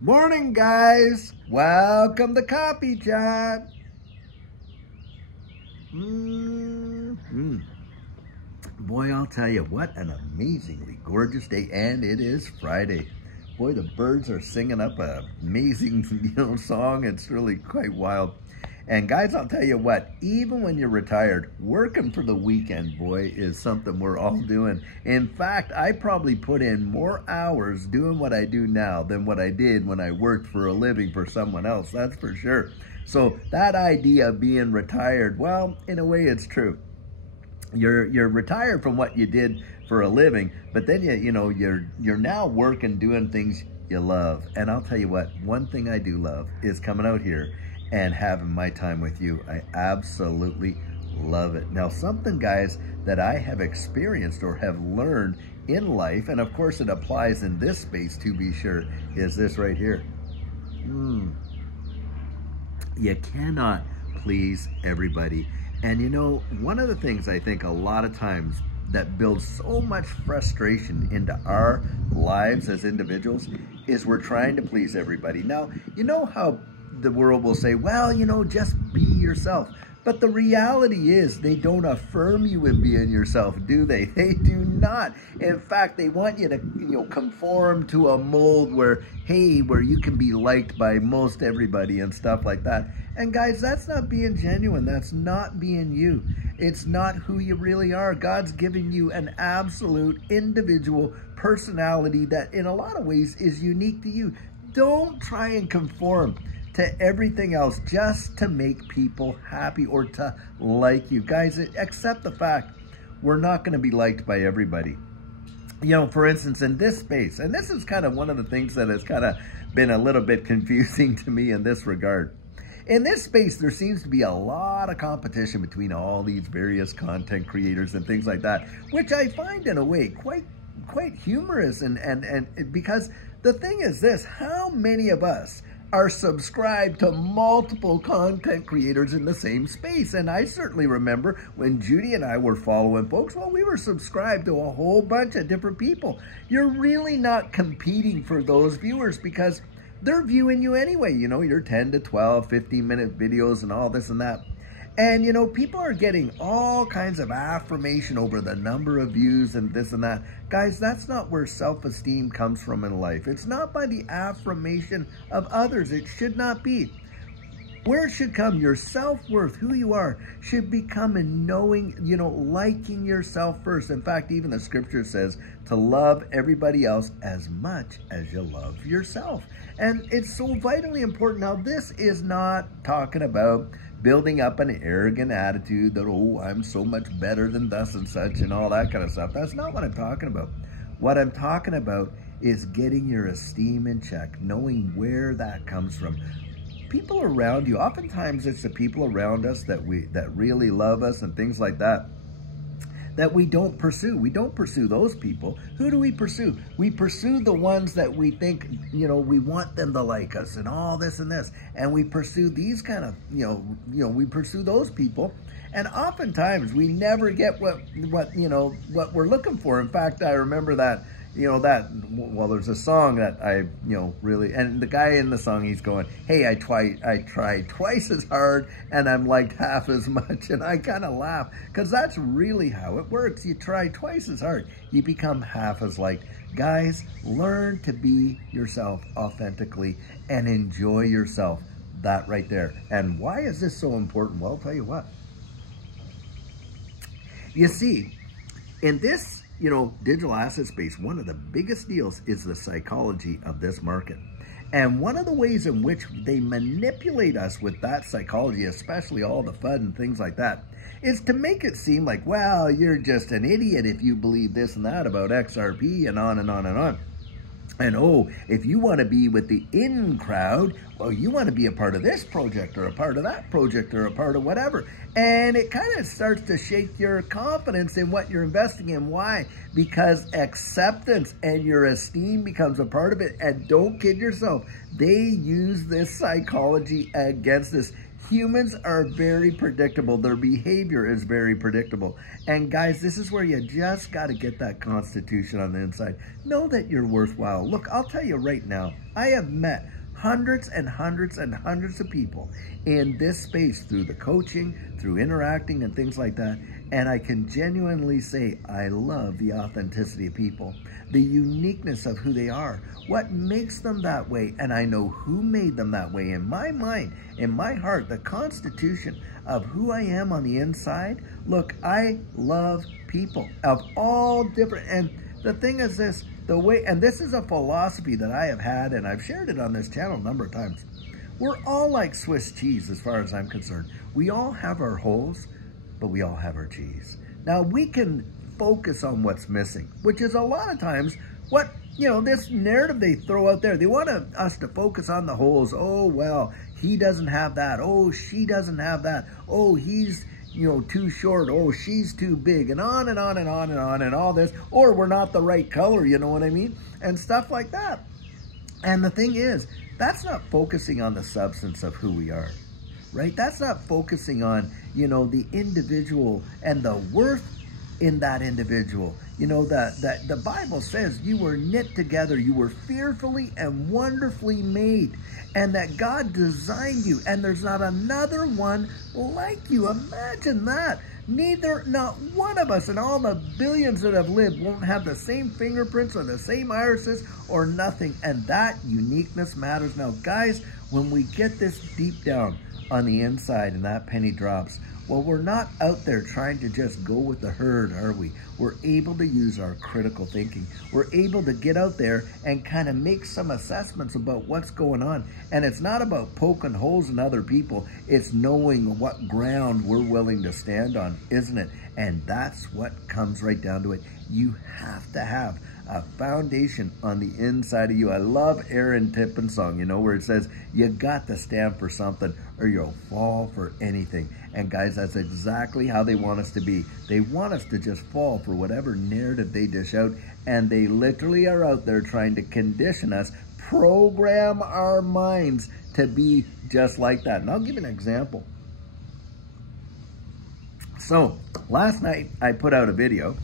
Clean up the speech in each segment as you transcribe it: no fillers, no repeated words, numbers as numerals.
Morning, guys. Welcome to Coffee Chat. Boy, I'll tell you, what an amazingly gorgeous day, and it is Friday. Boy, the birds are singing up an amazing, song. It's really quite wild. And guys, I'll tell you what, even when you're retired, working for the weekend, boy, is something we're all doing. In fact, I probably put in more hours doing what I do now than what I did when I worked for a living for someone else, that's for sure. So that idea of being retired, well, in a way it's true. You're retired from what you did for a living, but then you're now working, doing things you love. And I'll tell you what, one thing I do love is coming out here and having my time with you. I absolutely love it. Now, something, guys, that I have experienced or have learned in life, and of course it applies in this space to be sure, is this right here. You cannot please everybody. And one of the things I think a lot of times that builds so much frustration into our lives as individuals is we're trying to please everybody. Now, you know how the world will say, well, just be yourself. But the reality is they don't affirm you in being yourself, do they? They do not. In fact, they want you to, conform to a mold where you can be liked by most everybody and stuff like that. And guys, that's not being genuine. That's not being you. It's not who you really are. God's given you an absolute individual personality that in a lot of ways is unique to you. Don't try and conform to everything else just to make people happy or to like you. Guys, accept the fact we're not going to be liked by everybody. For instance, in this space, and this is kind of one of the things that has kind of been a little bit confusing to me in this regard. In this space, there seems to be a lot of competition between all these various content creators and things like that, which I find in a way quite humorous and because the thing is this, how many of us are subscribed to multiple content creators in the same space? And I certainly remember when Judy and I were following folks, well, we were subscribed to a whole bunch of different people. You're really not competing for those viewers because they're viewing you anyway. Your 10 to 12, 15-minute videos and all this and that. And, people are getting all kinds of affirmation over the number of views and this and that. Guys, that's not where self-esteem comes from in life. It's not by the affirmation of others. It should not be. Where it should come, your self-worth, who you are, should become in knowing, liking yourself first. In fact, even the scripture says to love everybody else as much as you love yourself. And it's so vitally important. Now, this is not talking about building up an arrogant attitude that, oh, I'm so much better than thus and such and all that kind of stuff. That's not what I'm talking about. What I'm talking about is getting your esteem in check, knowing where that comes from. People around you, oftentimes it's the people around us that really love us and things like that we don't pursue. We don't pursue those people. Who do we pursue? We pursue the ones that we think, we want them to like us and all this and this. And we pursue these kind of, we pursue those people. And oftentimes we never get what we're looking for. In fact, I remember that, there's a song that I, really, and the guy in the song, he's going, hey, I tried twice as hard and I'm liked half as much. And I kind of laugh because that's really how it works. You try twice as hard, you become half as liked. Guys, learn to be yourself authentically and enjoy yourself. That right there. And why is this so important? Well, I'll tell you what. You see, in this digital asset space, one of the biggest deals is the psychology of this market. And one of the ways in which they manipulate us with that psychology, especially all the FUD and things like that, is to make it seem like, well, you're just an idiot if you believe this and that about XRP and on and on and on. And oh, if you want to be with the in crowd, well, you want to be a part of this project or a part of that project or a part of whatever. And it kind of starts to shake your confidence in what you're investing in. Why? Because acceptance and your esteem becomes a part of it. And don't kid yourself, they use this psychology against us. Humans are very predictable. Their behavior is very predictable. And guys, this is where you just got to get that constitution on the inside. Know that you're worthwhile. Look, I'll tell you right now, I have met hundreds and hundreds and hundreds of people in this space through the coaching, through interacting and things like that. And I can genuinely say I love the authenticity of people, the uniqueness of who they are, what makes them that way. And I know who made them that way. In my mind, in my heart, the constitution of who I am on the inside. Look, I love people of all different, and the thing is this, the way, and this is a philosophy that I have had, and I've shared it on this channel a number of times. We're all like Swiss cheese as far as I'm concerned. We all have our holes, but we all have our cheese. Now we can focus on what's missing, which is a lot of times what, you know, this narrative they throw out there. They want us to focus on the holes. Oh, well, he doesn't have that. Oh, she doesn't have that. Oh, he's, you know, too short. Oh, she's too big, and on and on and on and on and all this. Or we're not the right color, you know what I mean? And stuff like that. And the thing is, that's not focusing on the substance of who we are, right? That's not focusing on, you know, the individual and the worth in that individual. You know, that the Bible says you were knit together, you were fearfully and wonderfully made, and that God designed you, and there's not another one like you. Imagine that. Not one of us in all the billions that have lived won't have the same fingerprints or the same irises or nothing, and that uniqueness matters. Now, guys, when we get this deep down on the inside and that penny drops, well, we're not out there trying to just go with the herd, are we? We're able to use our critical thinking. We're able to get out there and kind of make some assessments about what's going on. And it's not about poking holes in other people. It's knowing what ground we're willing to stand on, isn't it? And that's what comes right down to it. You have to have a foundation on the inside of you. I love Aaron Tippin's song, you know, where it says, you got to stand for something or you'll fall for anything. And guys, that's exactly how they want us to be. They want us to just fall for whatever narrative they dish out. And they literally are out there trying to condition us, program our minds to be just like that. And I'll give you an example. So last night I put out a video,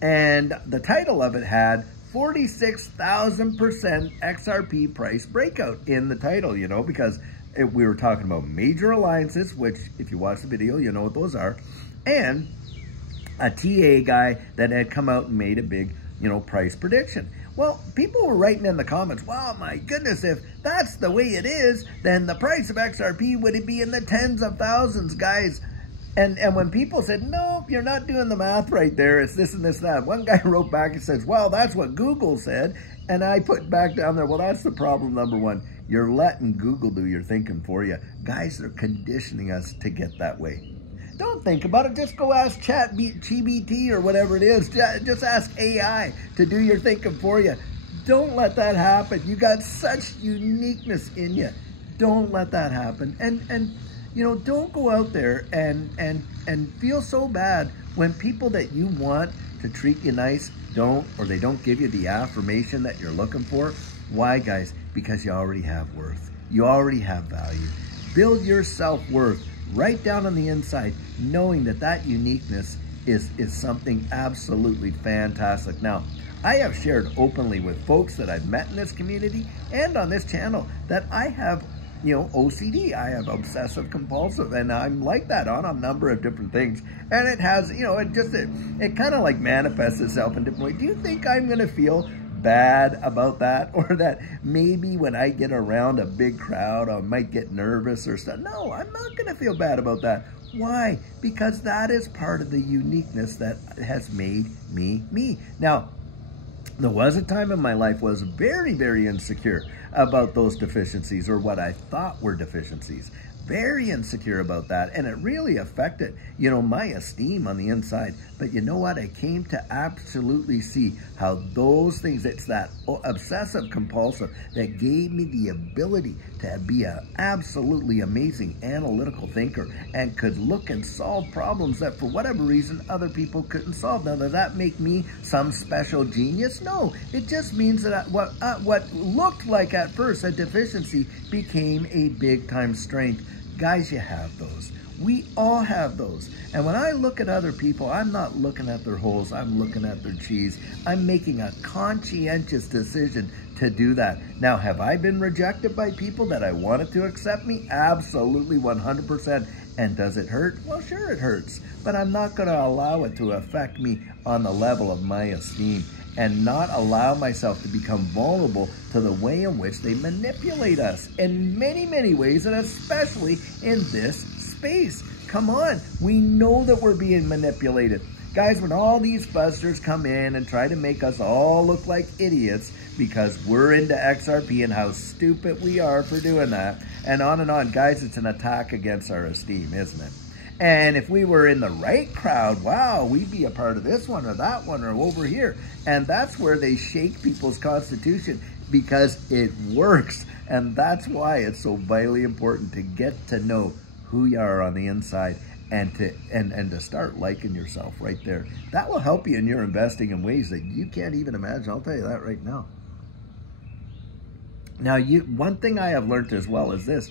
and the title of it had 46,000% XRP price breakout in the title, you know, because we were talking about major alliances, which if you watch the video, you know what those are, and a TA guy that had come out and made a big, you know, price prediction. Well, people were writing in the comments, wow, my goodness, if that's the way it is, then the price of XRP would be in the tens of thousands, guys. And when people said, no, you're not doing the math right there, it's this and this and that. One guy wrote back and says, well, that's what Google said. And I put back down there, well, that's the problem number one. You're letting Google do your thinking for you. Guys, they're conditioning us to get that way. Don't think about it. Just go ask ChatGPT or whatever it is. Just ask AI to do your thinking for you. Don't let that happen. You got such uniqueness in you. Don't let that happen. And you know, don't go out there and feel so bad when people that you want to treat you nice don't, or they don't give you the affirmation that you're looking for. Why, guys? Because you already have worth. You already have value. Build your self-worth right down on the inside, knowing that that uniqueness is something absolutely fantastic. Now, I have shared openly with folks that I've met in this community and on this channel that I have, you know, OCD. I have obsessive compulsive, and I'm like that on a number of different things. And it has, you know, it kind of like manifests itself in different ways. Do you think I'm going to feel bad about that, or that maybe when I get around a big crowd I might get nervous or stuff? No, I'm not going to feel bad about that. Why? Because that is part of the uniqueness that has made me me. Now, there was a time in my life was very, very insecure about those deficiencies, or what I thought were deficiencies. Very insecure about that, and it really affected, you know, my esteem on the inside. But you know what? I came to absolutely see how those things, it's that obsessive compulsive that gave me the ability to be an absolutely amazing analytical thinker and could look and solve problems that for whatever reason other people couldn't solve. Now, does that make me some special genius? No, it just means that what looked like at first a deficiency became a big time strength. Guys, you have those. We all have those. And when I look at other people, I'm not looking at their holes, I'm looking at their cheese. I'm making a conscientious decision to do that. Now, have I been rejected by people that I wanted to accept me? Absolutely, 100%. And does it hurt? Well, sure it hurts. But I'm not going to allow it to affect me on the level of my esteem, and not allow myself to become vulnerable to the way in which they manipulate us in many, many ways, and especially in this space. Come on, we know that we're being manipulated. Guys, when all these buzzers come in and try to make us all look like idiots because we're into XRP and how stupid we are for doing that, and on, guys, it's an attack against our esteem, isn't it? And if we were in the right crowd, wow, we'd be a part of this one or that one or over here. And that's where they shake people's constitution, because it works. And that's why it's so vitally important to get to know who you are on the inside, and to start liking yourself right there. That will help you in your investing in ways that you can't even imagine. I'll tell you that right now. Now, one thing I have learned as well is this.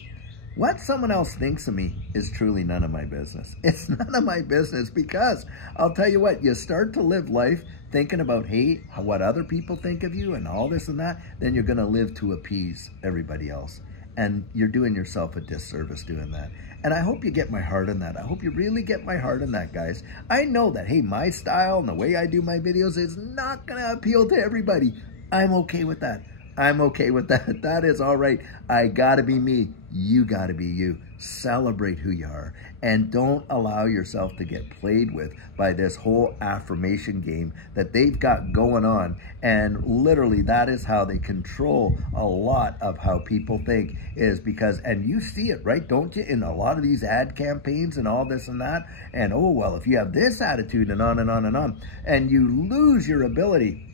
What someone else thinks of me is truly none of my business. It's none of my business, because I'll tell you what, you start to live life thinking about, hey, what other people think of you and all this and that, then you're going to live to appease everybody else. And you're doing yourself a disservice doing that. And I hope you get my heart on that. I hope you really get my heart on that, guys. I know that, hey, my style and the way I do my videos is not going to appeal to everybody. I'm okay with that. I'm okay with that. That is all right. I gotta be me. You gotta be you. Celebrate who you are. And don't allow yourself to get played with by this whole affirmation game that they've got going on. And literally, that is how they control a lot of how people think, is because, and you see it, right? Don't you? In a lot of these ad campaigns and all this and that. And, oh, well, if you have this attitude and on and on and on, and you lose your ability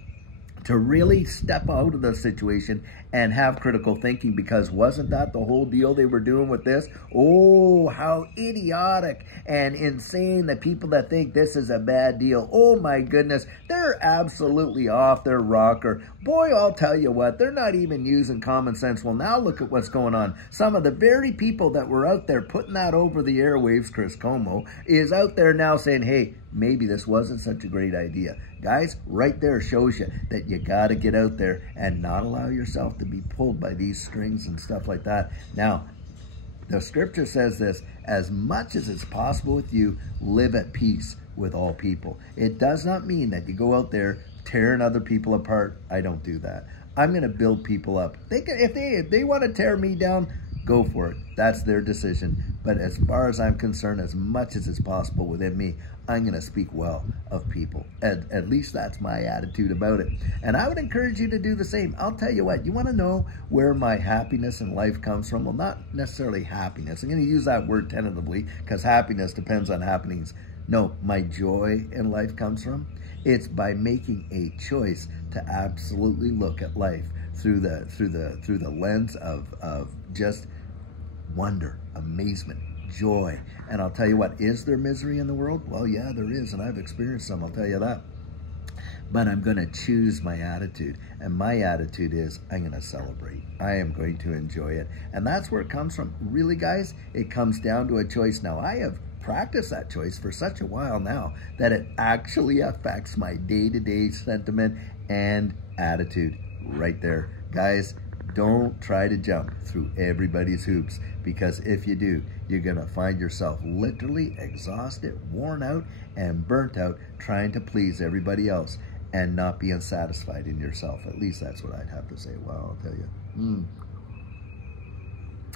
to really step out of the situation and have critical thinking, because wasn't that the whole deal they were doing with this? Oh, how idiotic and insane the people that think this is a bad deal. Oh my goodness, they're absolutely off their rocker. Boy, I'll tell you what, they're not even using common sense. Well, now look at what's going on. Some of the very people that were out there putting that over the airwaves, Chris Como, is out there now saying, hey, maybe this wasn't such a great idea. Guys, right there shows you that you got to get out there and not allow yourself to be pulled by these strings and stuff like that. Now, the scripture says this, as much as it's possible with you, live at peace with all people. It does not mean that you go out there tearing other people apart. I don't do that. I'm going to build people up. If they want to tear me down, go for it. That's their decision. But as far as I'm concerned, as much as it's possible within me, I'm going to speak well of people. At least that's my attitude about it. And I would encourage you to do the same. I'll tell you what, you want to know where my happiness in life comes from? Well, not necessarily happiness. I'm going to use that word tentatively, because happiness depends on happenings. No, my joy in life comes from, it's by making a choice to absolutely look at life through the lens of just wonder, amazement, joy. And I'll tell you what, is there misery in the world? Well, yeah, there is, and I've experienced some, I'll tell you that. But I'm going to choose my attitude, and my attitude is I'm going to celebrate. I am going to enjoy it. And that's where it comes from. Really, guys, it comes down to a choice. Now, I have practiced that choice for such a while now that it actually affects my day-to-day sentiment and attitude right there. Guys, don't try to jump through everybody's hoops, because if you do, you're going to find yourself literally exhausted, worn out, and burnt out trying to please everybody else and not being satisfied in yourself. At least that's what I'd have to say. Well, I'll tell you.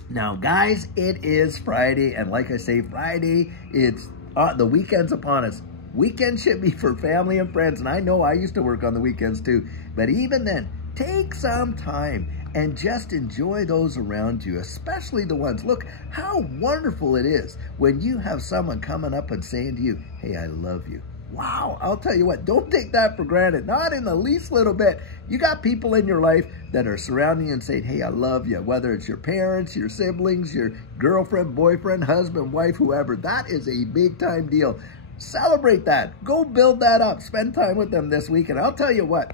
Now, guys, it is Friday, and like I say, Friday, it's the weekend's upon us. Weekend should be for family and friends, and I know I used to work on the weekends too, but even then, take some time and just enjoy those around you, especially the ones. Look how wonderful it is when you have someone coming up and saying to you, hey, I love you. Wow, I'll tell you what, don't take that for granted, not in the least little bit. You got people in your life that are surrounding you and saying, hey, I love you, whether it's your parents, your siblings, your girlfriend, boyfriend, husband, wife, whoever. That is a big time deal. Celebrate that. Go build that up. Spend time with them this week. And I'll tell you what,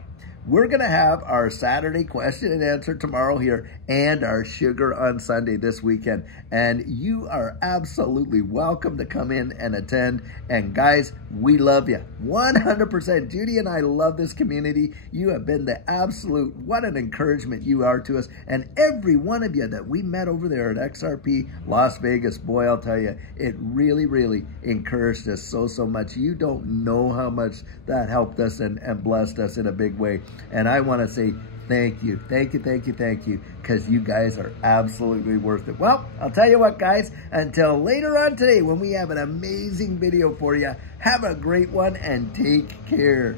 we're going to have our Saturday question and answer tomorrow here and our sugar on Sunday this weekend. And you are absolutely welcome to come in and attend. And guys, we love you 100%. Judy and I love this community. You have been the absolute, what an encouragement you are to us. And every one of you that we met over there at XRP Las Vegas, boy, I'll tell you, it really, really encouraged us so much. You don't know how much that helped us and blessed us in a big way. And I want to say thank you, because you guys are absolutely worth it. Well, I'll tell you what, guys, until later on today when we have an amazing video for you, have a great one and take care.